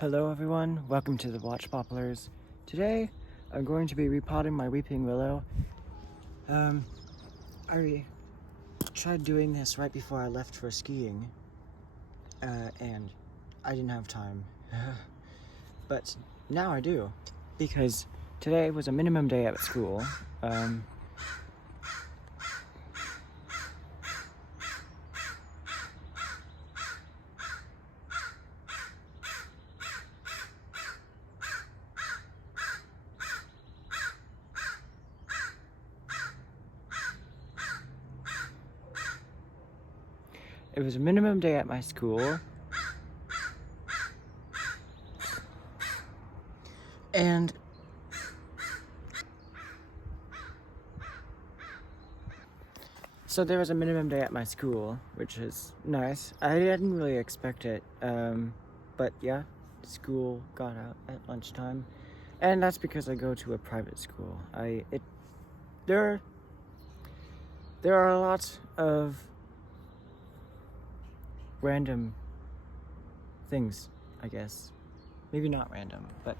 Hello everyone, welcome to the Watch Poplars. Today I'm going to be repotting my weeping willow. I tried doing this right before I left for skiing and I didn't have time. But now I do, because today was a minimum day at school. It was a minimum day at my school, and so there was a minimum day at my school, which is nice. I didn't really expect it, but yeah, school got out at lunchtime, and that's because I go to a private school. There are a lot of random things, I guess. Maybe not random, but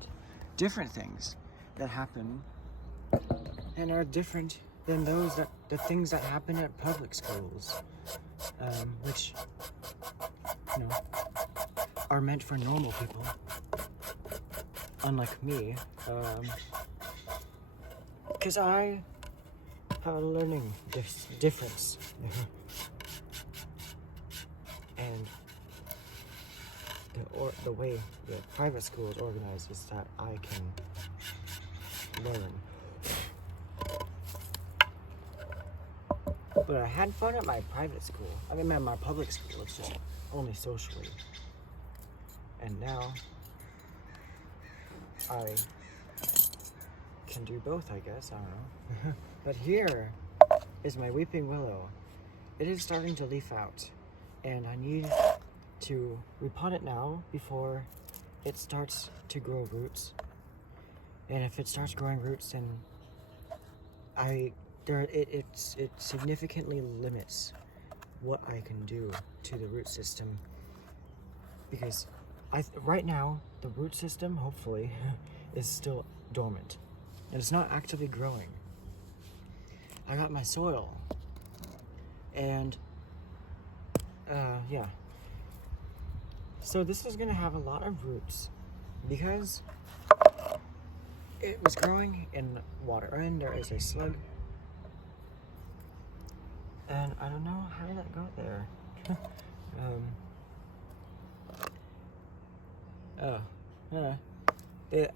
different things that happen and are different than the things that happen at public schools, which, are meant for normal people, unlike me, because I have a learning difference. And the way the private school is organized is that I can learn. But I had fun at my private school. I mean, at my public school, it's just only socially. And now I can do both, I guess. I don't know. But here is my weeping willow. It is starting to leaf out, and I need to repot it now before it starts to grow roots. And if it starts growing roots, then it significantly limits what I can do to the root system, because right now the root system hopefully is still dormant and it's not actively growing. I got my soil, and yeah, so this is gonna have a lot of roots because it was growing in water, and there is a slug, and I don't know how that got there.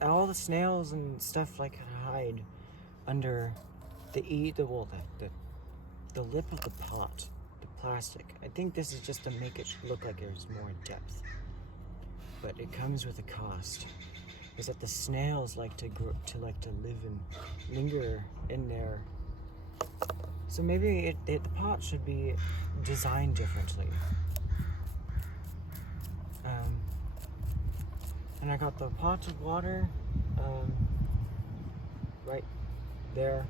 All the snails and stuff like hide under the lip of the pot, the plastic. I think this is just to make it look like there's more depth, but it comes with a cost. Is that the snails like to live and linger in there. So maybe the pot should be designed differently. And I got the pot of water right there,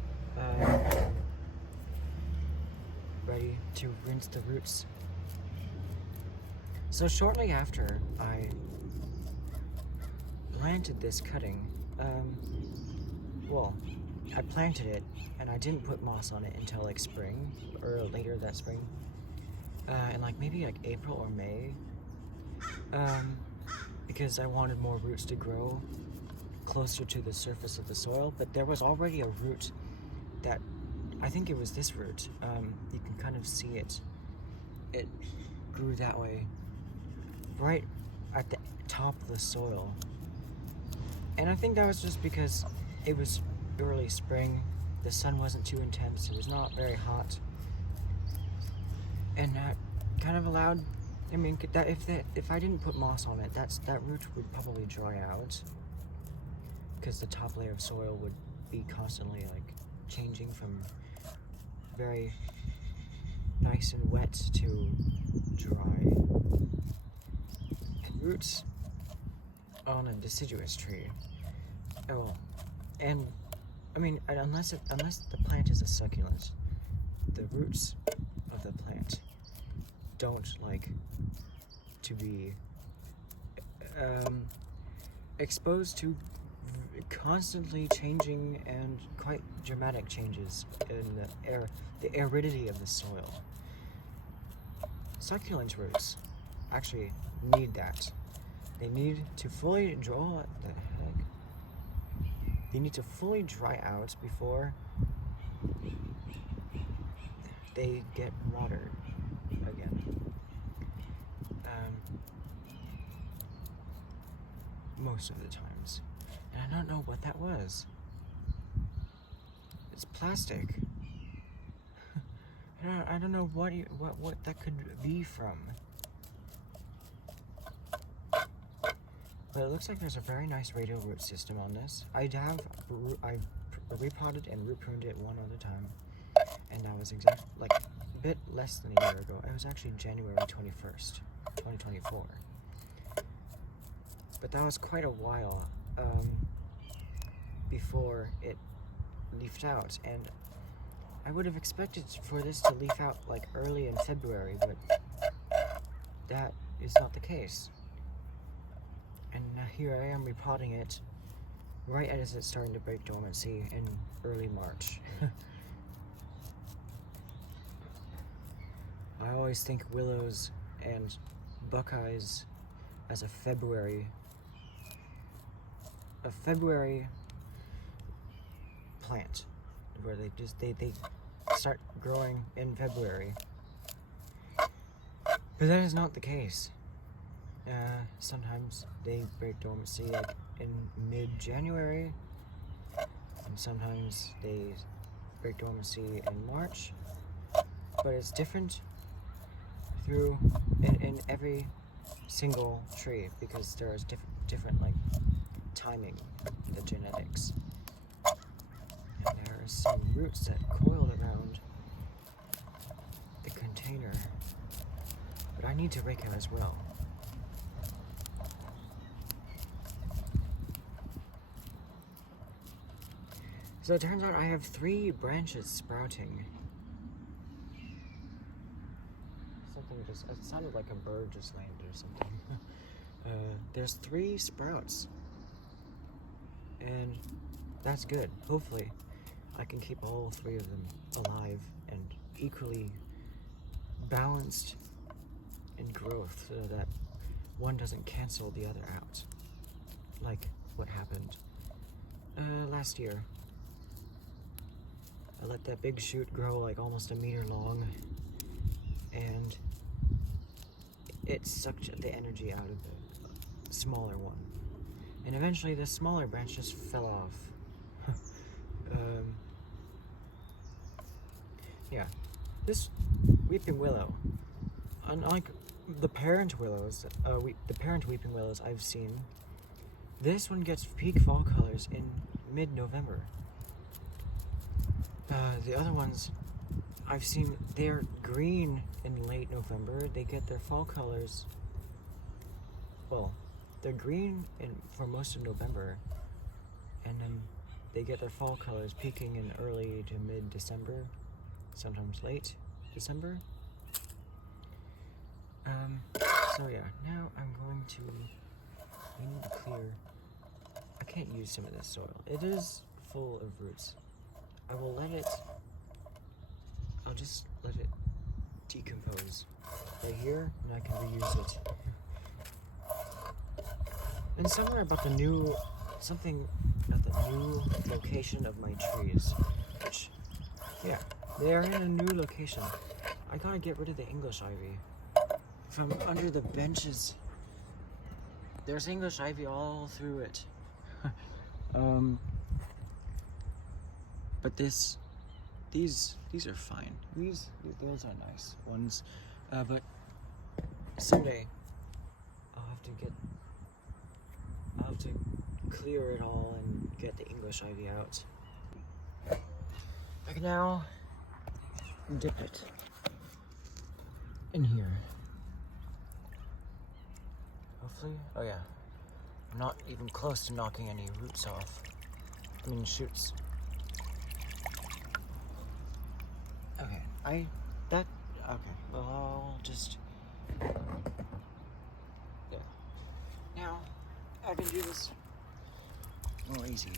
ready to rinse the roots. So shortly after I planted this cutting, I planted it and I didn't put moss on it until like spring, or later that spring, and maybe April or May, because I wanted more roots to grow closer to the surface of the soil. But there was already a root that, I think it was this root, you can kind of see it grew that way right at the top of the soil. And I think that was just because it was early spring, the sun wasn't too intense, it was not very hot, and that kind of allowed, that if I didn't put moss on it, that root would probably dry out, because the top layer of soil would be constantly changing from very nice and wet to dry. And roots on a deciduous tree, unless the plant is a succulent, the roots of the plant don't like to be exposed to constantly changing and quite dramatic changes in the aridity of the soil. Succulent roots actually need that. They need to fully They need to fully dry out before they get watered again. Most of the times. And I don't know what that was. It's plastic. I don't know what that could be from. But it looks like there's a very nice radial root system on this. I've repotted and root pruned it one other time, and that was exactly like a bit less than a year ago. It was actually January 21st, 2024. But that was quite a while before it leafed out, and I would have expected for this to leaf out like early in February, but that is not the case. And now here I am repotting it right as it's starting to break dormancy in early March. I always think willows and buckeyes as a February plant, where they start growing in February. But that is not the case. Sometimes they break dormancy like in mid-January, and sometimes they break dormancy in March. But it's different in every single tree, because there is different like timing, the genetics. And there are some roots that coiled around the container, but I need to rake out as well. So it turns out I have 3 branches sprouting. It sounded like a bird just landed or something. There's 3 sprouts, and that's good. Hopefully I can keep all 3 of them alive and equally balanced in growth, so that one doesn't cancel the other out, like what happened last year. I let that big shoot grow like almost a meter long, and it sucked the energy out of the smaller one. And eventually this smaller branch just fell off. Yeah, this weeping willow, unlike the parent willows, the parent weeping willows I've seen, this one gets peak fall colors in mid-November. The other ones I've seen, they're green in late November. They get their fall colors, well, they're green for most of November, and then they get their fall colors peaking in early to mid-December, sometimes late December. So yeah, now I need to clear. I can't use some of this soil. It is full of roots. I'll just let it decompose right here, and I can reuse it. And somewhere about the new location of my trees, which, yeah, they are in a new location. I gotta get rid of the English ivy from under the benches. There's English ivy all through it. But these are fine. Those are nice ones. But someday I'll have to clear it all and get the English ivy out. I can now dip it in here. Hopefully, oh yeah, I'm not even close to knocking any roots off. I mean shoots. Okay, well, I'll just, yeah. Now, I can do this more easy.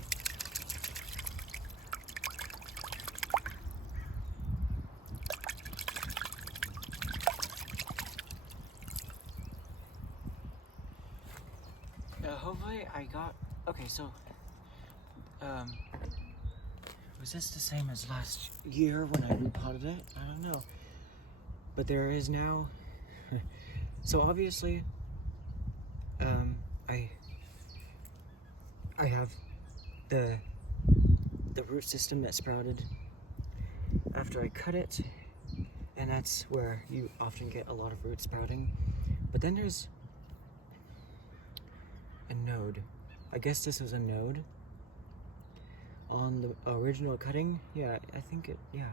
Hopefully I got, okay, so, was this the same as last year when I repotted it? I don't know. But there is now, so obviously, I have the root system that sprouted after I cut it, and that's where you often get a lot of root sprouting. But then there's a node. I guess this was a node on the original cutting. Yeah, I think it, yeah,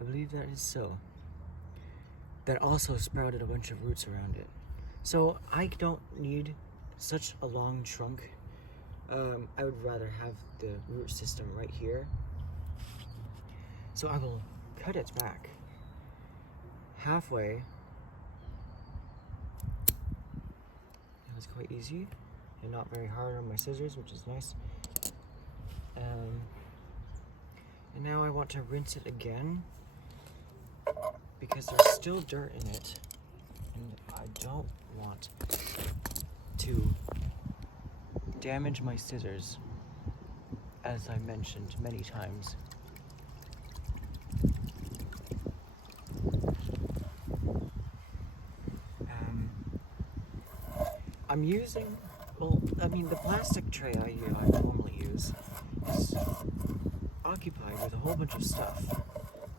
I believe that is so. That also sprouted a bunch of roots around it. So I don't need such a long trunk. I would rather have the root system right here. So I will cut it back halfway. It was quite easy and not very hard on my scissors, which is nice. And now I want to rinse it again because there's still dirt in it, and I don't want to damage my scissors, as I mentioned many times. I'm using, well, I mean, the plastic tray I normally use is occupied with a whole bunch of stuff.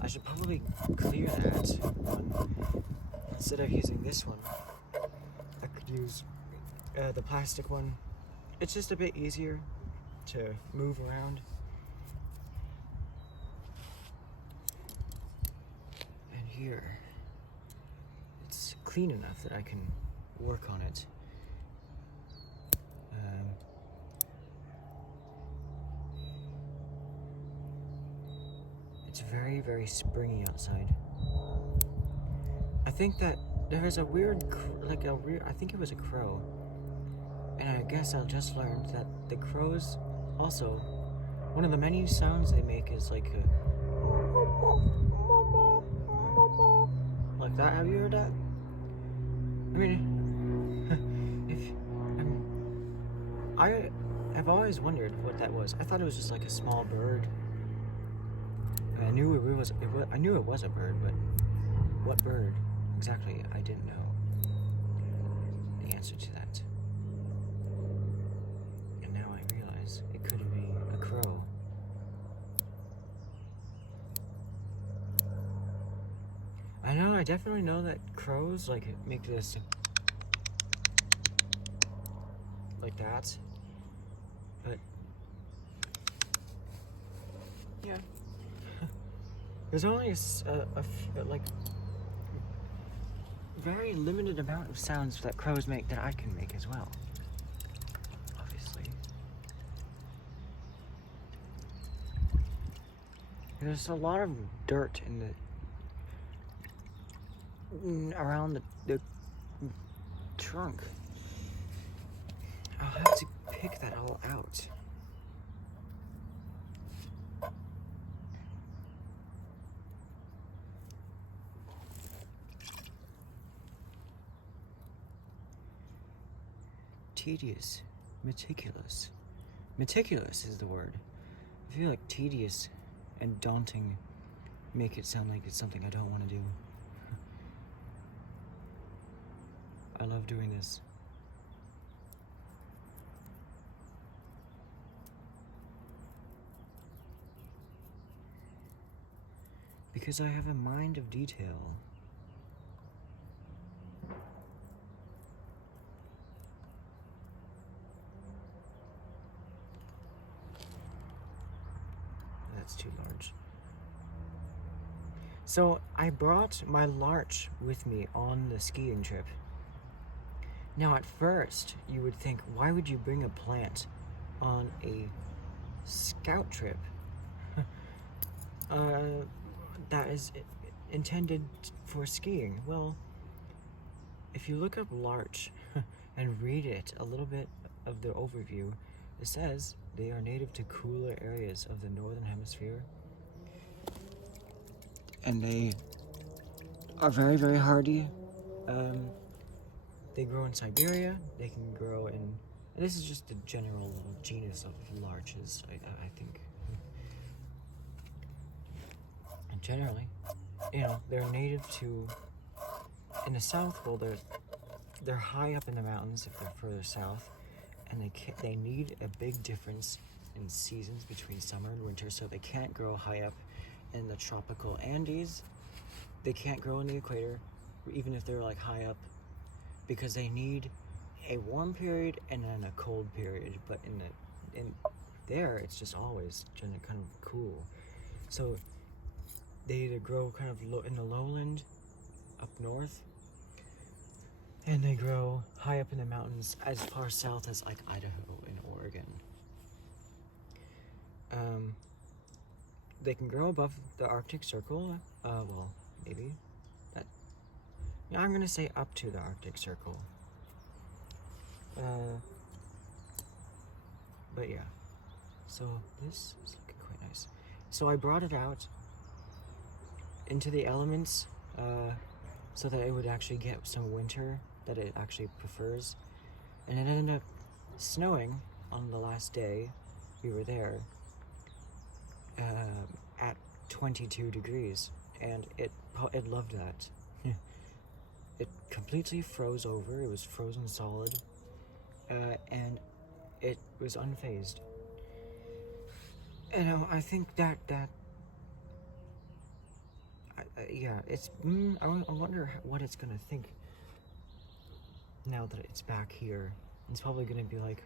I should probably clear that one. Instead of using this one, I could use the plastic one. It's just a bit easier to move around. And here, it's clean enough that I can work on it. It's very, very springy outside. I think that there is a weird, I think it was a crow. And I guess I just learned that the crows also, one of the many sounds they make is like a, like that. Have you heard that? I mean, I have always wondered what that was. I thought it was just like a small bird. I knew it was a bird, but what bird exactly? I didn't know the answer to that. And now I realize it could be a crow. I definitely know that crows like make this like that, but yeah. There's only a like very limited amount of sounds that crows make that I can make as well. Obviously. There's a lot of dirt in the around the trunk. I'll have to pick that all out. Tedious, meticulous. Meticulous is the word. I feel like tedious and daunting make it sound like it's something I don't want to do. I love doing this. Because I have a mind of detail. That's too large. So I brought my larch with me on the skiing trip. Now at first you would think, why would you bring a plant on a scout trip that is intended for skiing? Well, if you look up larch and read it, a little bit of the overview, it says they are native to cooler areas of the northern hemisphere. And they are very, very hardy. They grow in Siberia. They can grow in... And this is just the general genus of larches, I think. And generally, they're native to... In the south, well, they're high up in the mountains if they're further south. And they need a big difference in seasons between summer and winter, so they can't grow high up in the tropical Andes. They can't grow in the equator, even if they're like high up, because they need a warm period and then a cold period. But in there, it's just always kind of cool. So they either grow kind of in the lowland up north, and they grow high up in the mountains as far south as like Idaho and Oregon. They can grow above the Arctic Circle. Well, maybe that. Yeah, I'm gonna say up to the Arctic Circle. But yeah. So this is looking quite nice. So I brought it out into the elements, so that it would actually get some winter that it actually prefers. And it ended up snowing on the last day we were there, at 22 degrees, and it loved that. It completely froze over. It was frozen solid, and it was unfazed. And I think that yeah, it's I wonder what it's gonna think now that it's back here. It's probably gonna be like,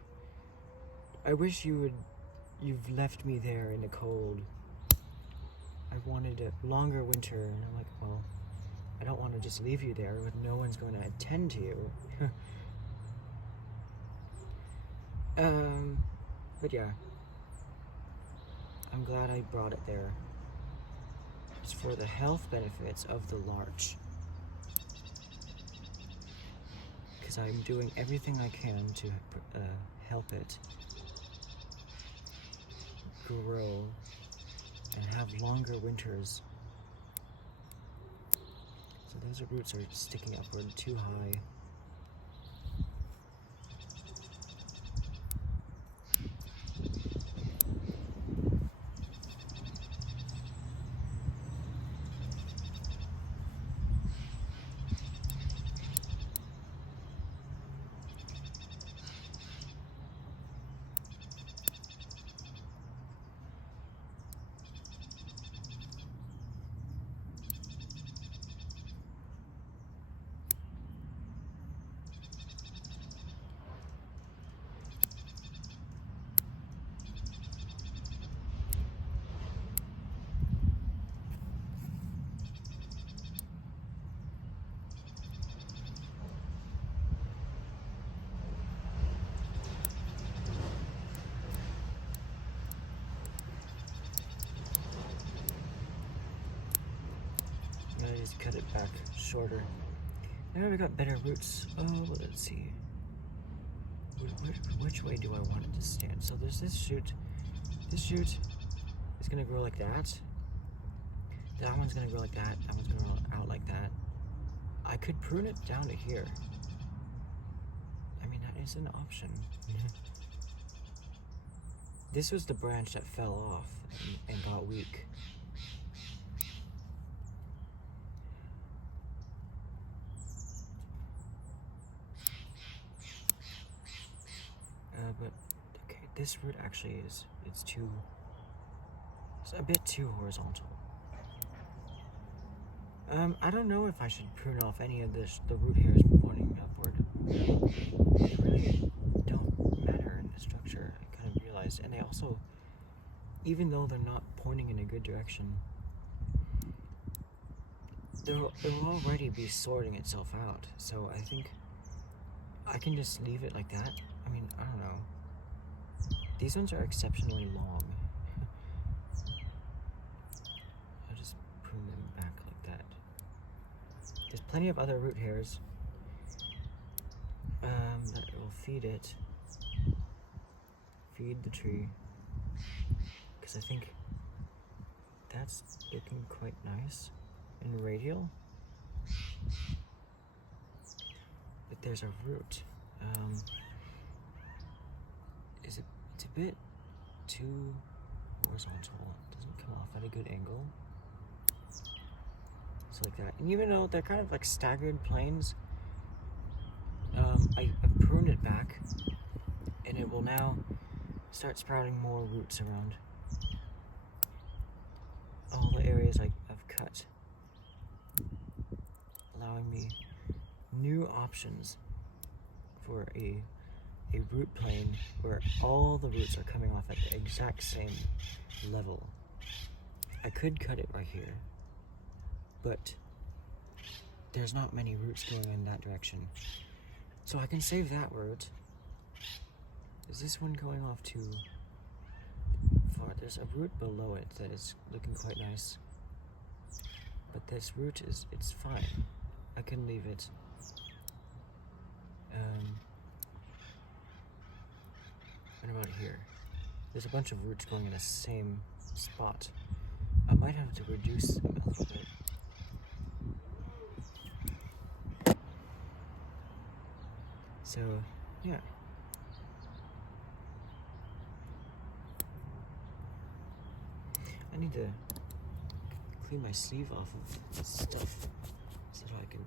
I wish you've left me there in the cold. I wanted a longer winter. And I'm like, well, I don't want to just leave you there when no one's going to attend to you. But yeah, I'm glad I brought it there. It's for the health benefits of the larch, because I'm doing everything I can to help it grow and have longer winters. So those roots are sticking upward too high. I just cut it back shorter. Now we got better roots. Oh, let's see. Which way do I want it to stand? So there's this shoot. This shoot is gonna grow like that. That one's gonna grow like that. That one's gonna grow out like that. I could prune it down to here. I mean, that is an option. This was the branch that fell off and got weak. But okay, this root actually it's a bit too horizontal. I don't know if I should prune off any of the root hairs pointing upward. They really don't matter in the structure, I kind of realized. And they also, even though they're not pointing in a good direction, it'll already be sorting itself out. So I think I can just leave it like that. I mean, I don't know. These ones are exceptionally long. I'll just prune them back like that. There's plenty of other root hairs that will feed it feed the tree, because I think that's looking quite nice and radial. But there's a root. It's a bit too horizontal. It doesn't come off at a good angle. So like that. And even though they're kind of like staggered planes, I've pruned it back, and it will now start sprouting more roots around all the areas I've cut, allowing me new options for a root plane where all the roots are coming off at the exact same level. I could cut it right here, but there's not many roots going in that direction. So I can save that root. Is this one going off too far? There's a root below it that is looking quite nice. But this root it's fine. I can leave it. What about here? There's a bunch of roots going in the same spot. I might have to reduce them a little bit. So, yeah. I need to clean my sleeve off of this stuff so that I can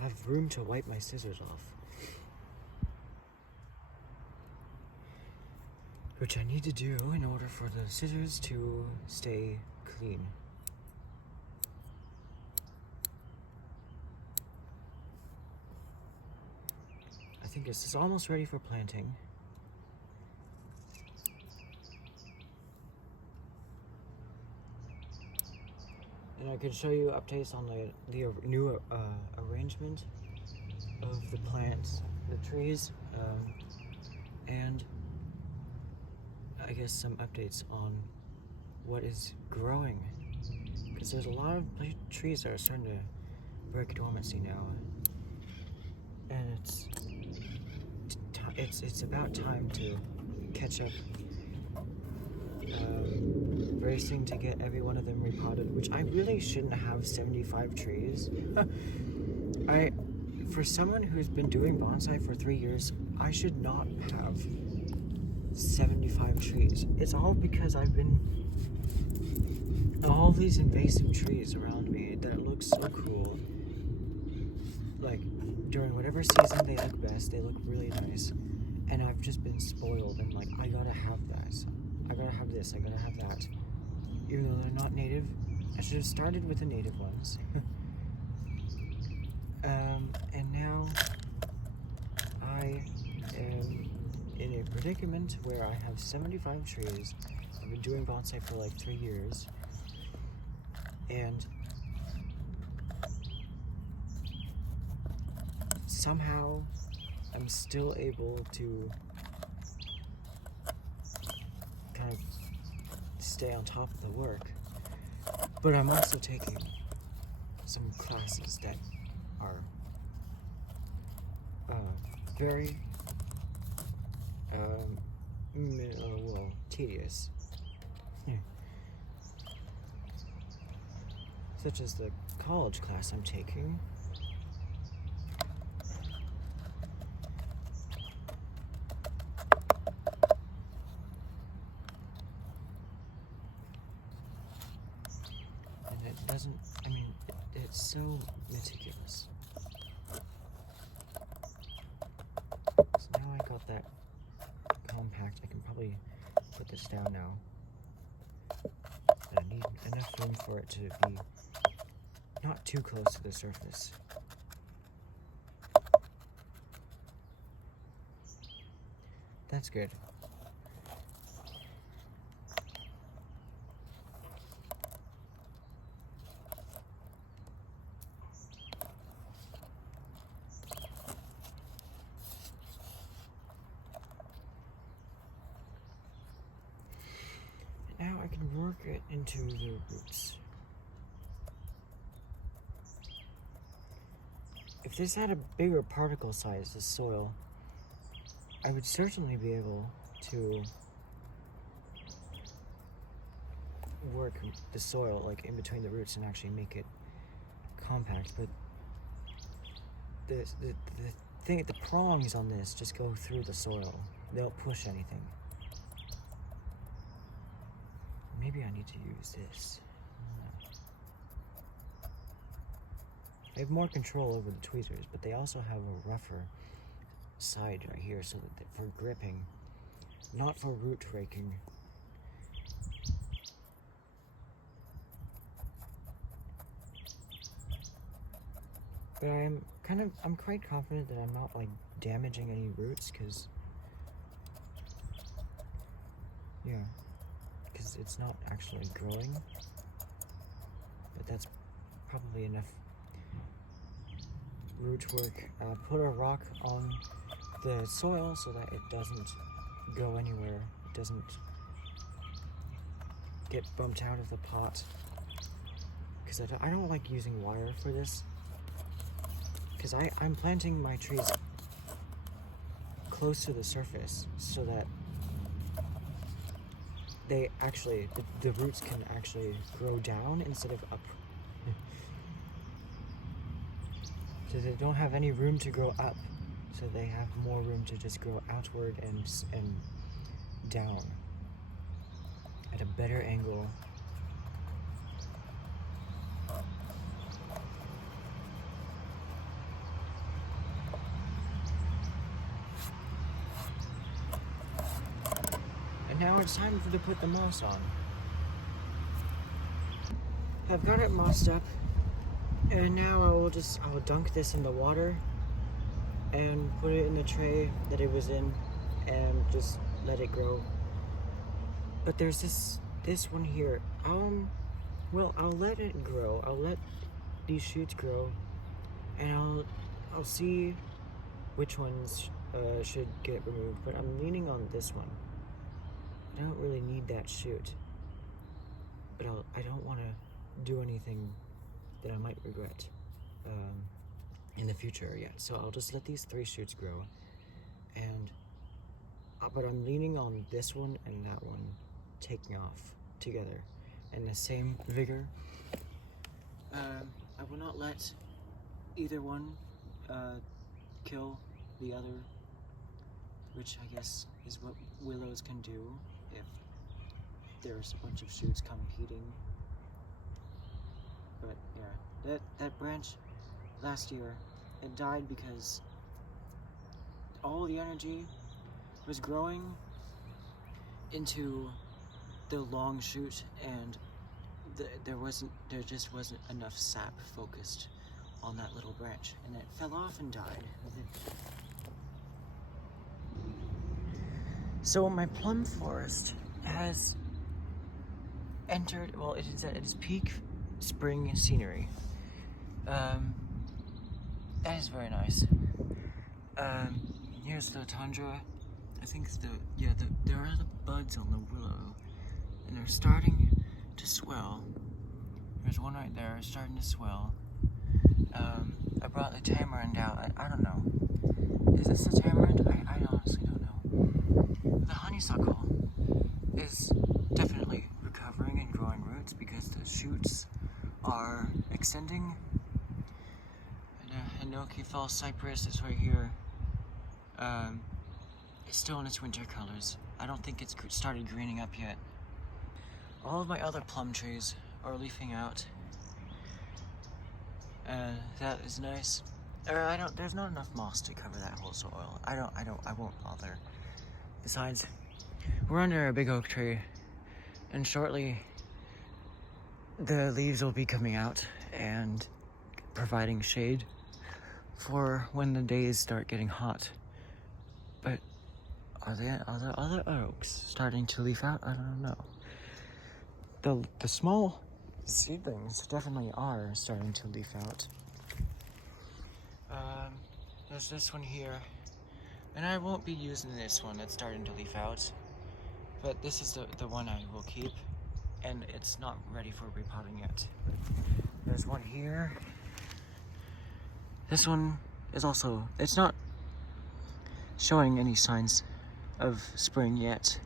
have room to wipe my scissors off. Which I need to do in order for the scissors to stay clean. I think this is almost ready for planting. And I can show you updates on the new arrangement of the plants, the trees, and I guess some updates on what is growing, because there's a lot of trees that are starting to break dormancy now, and it's about time to catch up, racing to get every one of them repotted, which I really shouldn't have 75 trees. For someone who's been doing bonsai for 3 years, I should not have 75 trees. It's all because I've been all these invasive trees around me that look so cool. Like during whatever season they look best, they look really nice, and I've just been spoiled and like, I gotta have that. I gotta have this, I gotta have that. Even though they're not native, I should have started with the native ones. And now I am in a predicament where I have 75 trees. I've been doing bonsai for like 3 years, and somehow I'm still able to kind of stay on top of the work, but I'm also taking some classes that are very well, tedious, such as the college class I'm taking. And it doesn't, I mean, it's so meticulous. So now I got that compact, I can probably put this down now. And I need enough room for it to be not too close to the surface. That's good. Now I can work it into the roots. If this had a bigger particle size, the soil, I would certainly be able to work the soil like in between the roots and actually make it compact, but the thing, the prongs on this just go through the soil. They don't push anything. Maybe I need to use this. I have more control over the tweezers, but they also have a rougher side right here, so that for gripping, not for root raking. But I'm quite confident that I'm not like damaging any roots, because it's not actually growing. But that's probably enough root work. Put a rock on the soil so that it doesn't go anywhere. It doesn't get bumped out of the pot. Because I don't like using wire for this. Because I'm planting my trees close to the surface so that they actually, the roots can actually grow down instead of up. So they don't have any room to grow up, so they have more room to just grow outward and down at a better angle. And now it's time to put the moss on. I've got it mossed up. And now I'll dunk this in the water and put it in the tray that it was in and just let it grow. But there's this one here. Well, I'll let it grow. I'll let these shoots grow, and I'll see which ones should get removed. But I'm leaning on this one. I don't really need that shoot, but I don't want to do anything that I might regret in the future yet. So I'll just let these 3 shoots grow, and but I'm leaning on this one and that one taking off together in the same vigor. I will not let either one kill the other, which I guess is what willows can do if there's a bunch of shoots competing. But yeah, that branch last year, it died because all the energy was growing into the long shoot, and there just wasn't enough sap focused on that little branch, and it fell off and died. So my plum forest has entered, well, it is at its peak spring scenery. That is very nice. Here's the tundra. I think there are the buds on the willow, and they're starting to swell. There's one right there starting to swell. I brought the tamarind out. I don't know. Is this the tamarind? I honestly don't know. The honeysuckle is definitely recovering and growing roots because the shoots are extending. And Hinoki Falls cypress is right here. It's still in its winter colors. I don't think it's started greening up yet. All of my other plum trees are leafing out. That is nice. There's not enough moss to cover that whole soil. I won't bother. Besides, we're under a big oak tree, and shortly the leaves will be coming out and providing shade for when the days start getting hot. But are there other oaks starting to leaf out? I don't know. The small seedlings definitely are starting to leaf out. There's this one here, and I won't be using this one that's starting to leaf out, but this is the one I will keep, and it's not ready for repotting yet. There's one here. This one is also, it's not showing any signs of spring yet,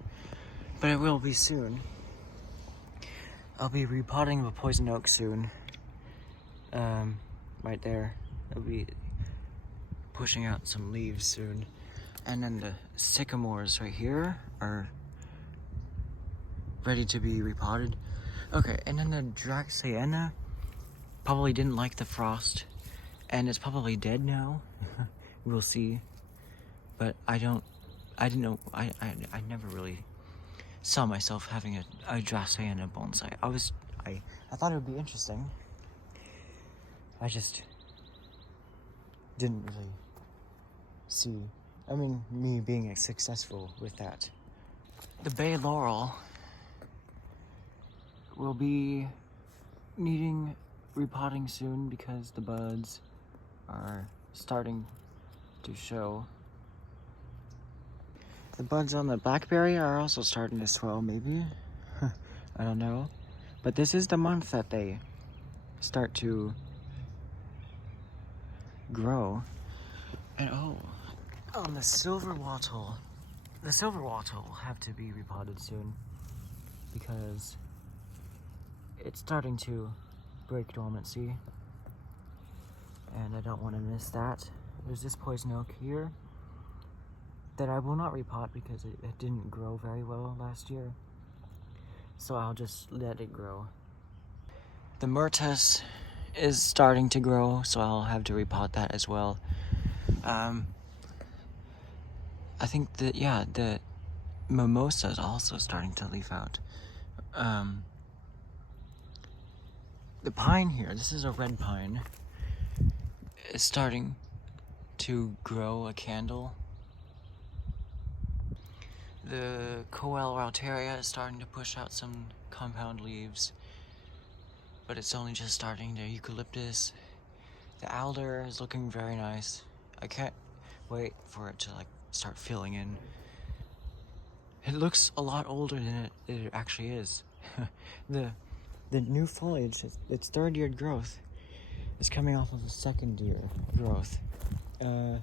but it will be soon. I'll be repotting the poison oak soon. Right there. I'll be pushing out some leaves soon. And then the sycamores right here are ready to be repotted. Okay, and then the Draxaena probably didn't like the frost, and it's probably dead now. We'll see. But I never really saw myself having a Draxaena bonsai. I thought it would be interesting. I just didn't really see, me being successful with that. The bay laurel will be needing repotting soon because the buds are starting to show. The buds on the blackberry are also starting to swell, maybe. I don't know. But this is the month that they start to grow. And on the silver wattle. The silver wattle will have to be repotted soon because it's starting to break dormancy. And I don't want to miss that. There's this poison oak here that I will not repot because it didn't grow very well last year. So I'll just let it grow. The myrtus is starting to grow, so I'll have to repot that as well. I think that, the mimosa is also starting to leaf out. The pine here, this is a red pine, is starting to grow a candle. The Coelrauteria is starting to push out some compound leaves, but it's only just starting. The eucalyptus, the alder is looking very nice. I can't wait for it to start filling in. It looks a lot older than it actually is. The new foliage, its third year growth, is coming off of a second year growth. And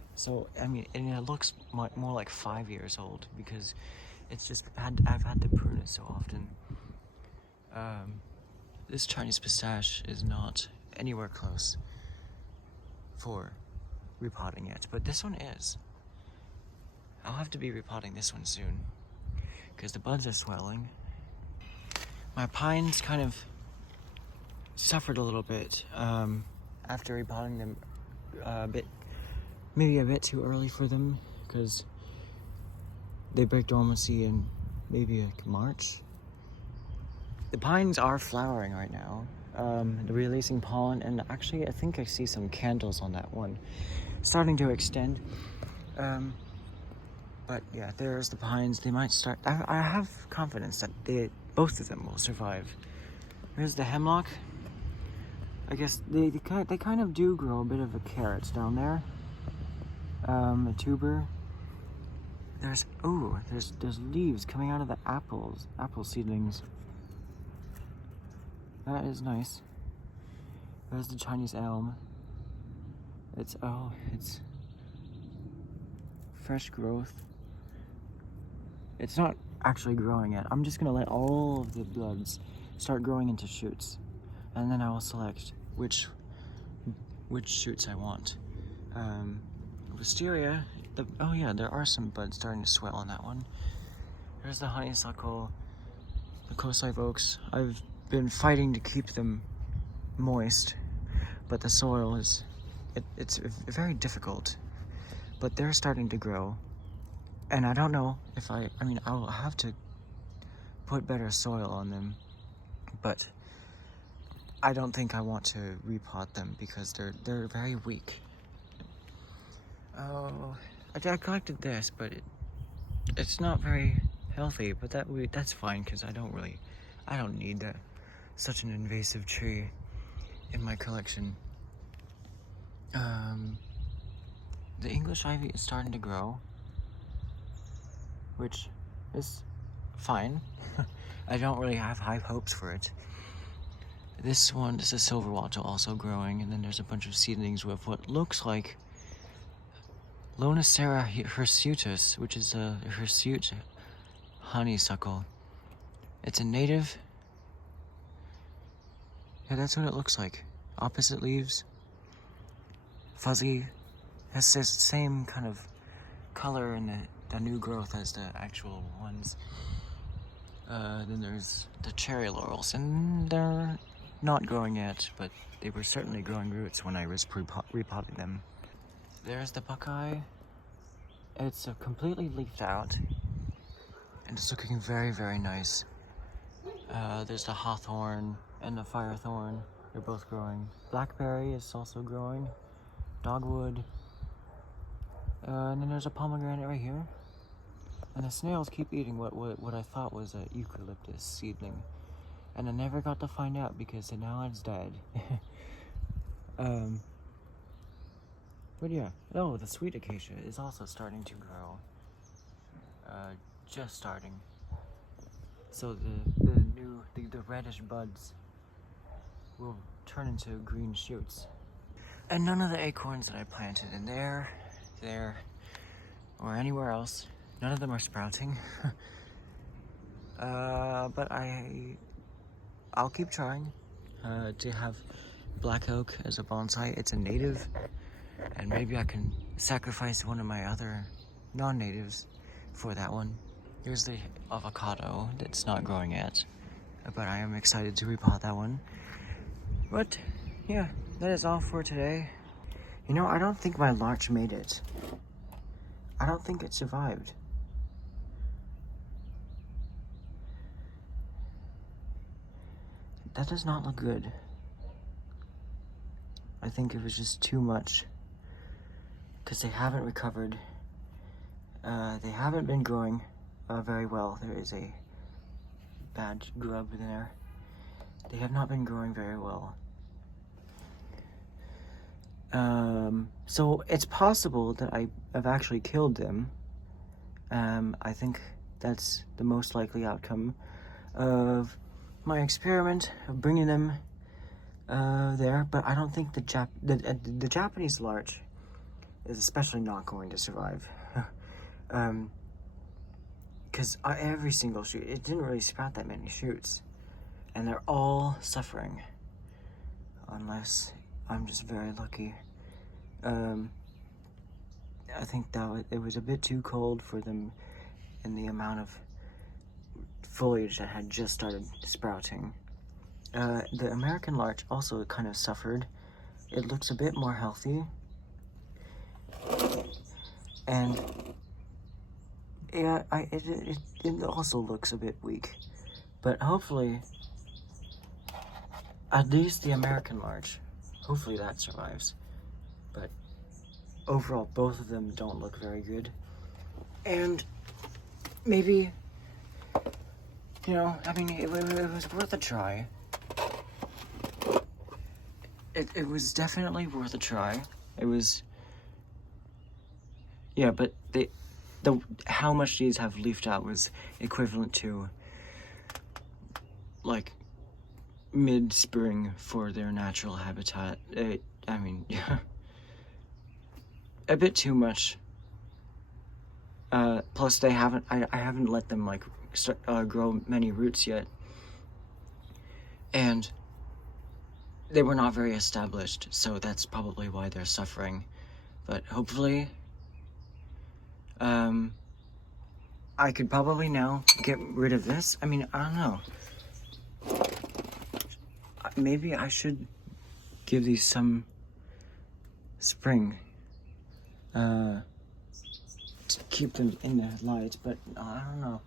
it looks more like 5 years old because it's just I've had to prune it so often. This Chinese pistache is not anywhere close for repotting yet, but this one is. I'll have to be repotting this one soon because the buds are swelling. My pines kind of suffered a little bit after repotting them maybe a bit too early for them because they break dormancy in maybe March. The pines are flowering right now. They're releasing pollen, and actually I think I see some candles on that one starting to extend. But yeah, there's the pines. They might start. I have confidence that both of them will survive. Here's the hemlock. I guess they kind of do grow a bit of a carrot down there. A tuber. There's leaves coming out of the apple seedlings. That is nice. There's the Chinese elm. It's fresh growth. It's not actually growing yet. I'm just gonna let all of the buds start growing into shoots, and then I will select which shoots I want. Wisteria, there are some buds starting to swell on that one. There's the honeysuckle, the coast live oaks. I've been fighting to keep them moist, but the soil it's very difficult. But they're starting to grow, and I don't know if I'll have to put better soil on them, but I don't think I want to repot them because they're very weak. Oh, I collected this, but it's not very healthy. But that's fine because I don't need such an invasive tree in my collection. The English ivy is starting to grow, which is fine. I don't really have high hopes for it. This is a silver wattle also growing, and then there's a bunch of seedlings with what looks like Lonicera hirsutus, which is a hirsute honeysuckle. It's a native Yeah, that's what it looks like. Opposite leaves, fuzzy, has this same kind of color in the new growth as the actual ones. Then there's the cherry laurels, and they're not growing yet, but they were certainly growing roots when I was repotting them. There's the buckeye. It's completely leafed out, and it's looking very, very nice. There's the hawthorn and the firethorn. They're both growing. Blackberry is also growing. Dogwood. And then there's a pomegranate right here. And the snails keep eating what I thought was a eucalyptus seedling. And I never got to find out because now it's dead. But yeah. Oh, the sweet acacia is also starting to grow. Just starting. So the reddish buds will turn into green shoots. And none of the acorns that I planted in there, or anywhere else, none of them are sprouting. But I'll keep trying to have black oak as a bonsai. It's a native, and maybe I can sacrifice one of my other non-natives for that one. Here's the avocado that's not growing yet, but I am excited to repot that one. But yeah, that is all for today. You know, I don't think my larch made it. I don't think it survived. That does not look good. I think it was just too much, because they haven't recovered. They haven't been growing very well. There is a bad grub there. They have not been growing very well. So it's possible that I have actually killed them. I think that's the most likely outcome of my experiment of bringing them there, but I don't think the Japanese larch is especially not going to survive. Because every single shoot, it didn't really sprout that many shoots, and they're all suffering, unless I'm just very lucky. I think that it was a bit too cold for them, and the amount of foliage that had just started sprouting. The American larch also kind of suffered. It looks a bit more healthy, and yeah, it also looks a bit weak, but hopefully, at least the American larch, hopefully that survives. But overall, both of them don't look very good, and maybe, you know, I mean, it was worth a try. It was definitely worth a try. It was, yeah, but how much these have leafed out was equivalent to like mid-spring for their natural habitat. I mean, a bit too much. Plus I haven't let them like grow many roots yet, and they were not very established, so that's probably why they're suffering. But hopefully, I could probably now get rid of this. I mean, I don't know. Maybe I should give these some spring, to keep them in the light, but I don't know.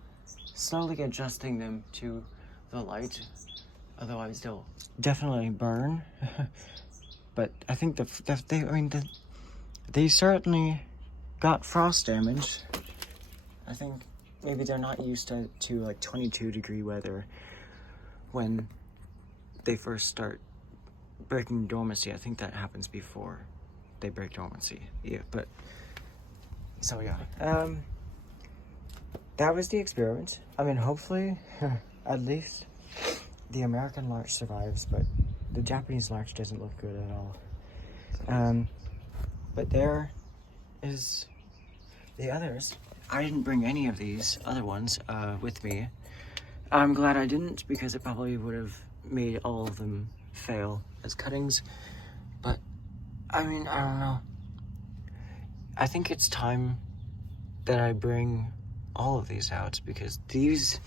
Slowly adjusting them to the light, otherwise they'll definitely burn. But I think they certainly got frost damage. I think maybe they're not used to like 22-degree weather when they first start breaking dormancy. I think that happens before they break dormancy. Yeah, but so yeah. That was the experiment. I mean, hopefully, at least the American larch survives, but the Japanese larch doesn't look good at all. But there is the others. I didn't bring any of these other ones with me. I'm glad I didn't, because it probably would have made all of them fail as cuttings, but I mean, I don't know. I think it's time that I bring all of these out, because these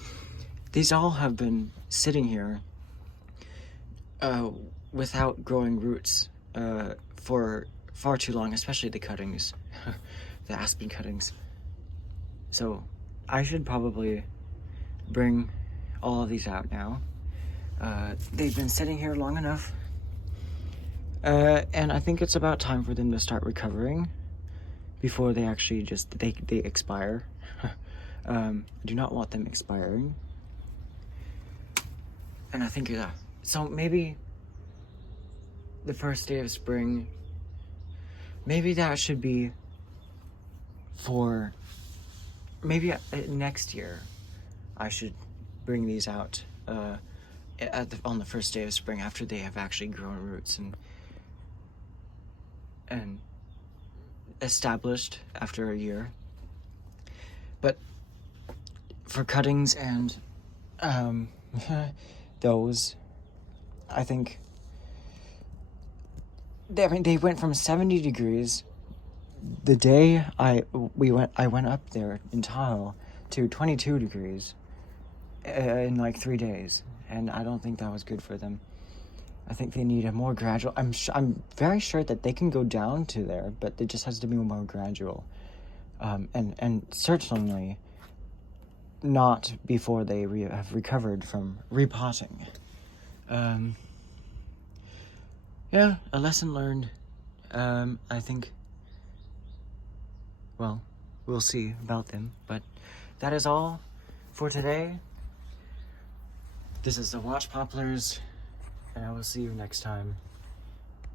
all have been sitting here without growing roots for far too long, especially the cuttings, the aspen cuttings. So I should probably bring all of these out now. They've been sitting here long enough, and I think it's about time for them to start recovering before they actually they expire. I do not want them expiring. And I think, so maybe the first day of spring, maybe that should be for, maybe next year, I should bring these out on the first day of spring, after they have actually grown roots and established after a year. But for cuttings and those, I think they went from 70 degrees the day I went up there in Tahoe to 22 degrees in like 3 days, and I don't think that was good for them. I think they need a more gradual. I'm very sure that they can go down to there, but it just has to be more gradual, and certainly not before they have recovered from repotting. Yeah, a lesson learned. I think, well, we'll see about them, but that is all for today. This is the Watch Poplars, and I will see you next time.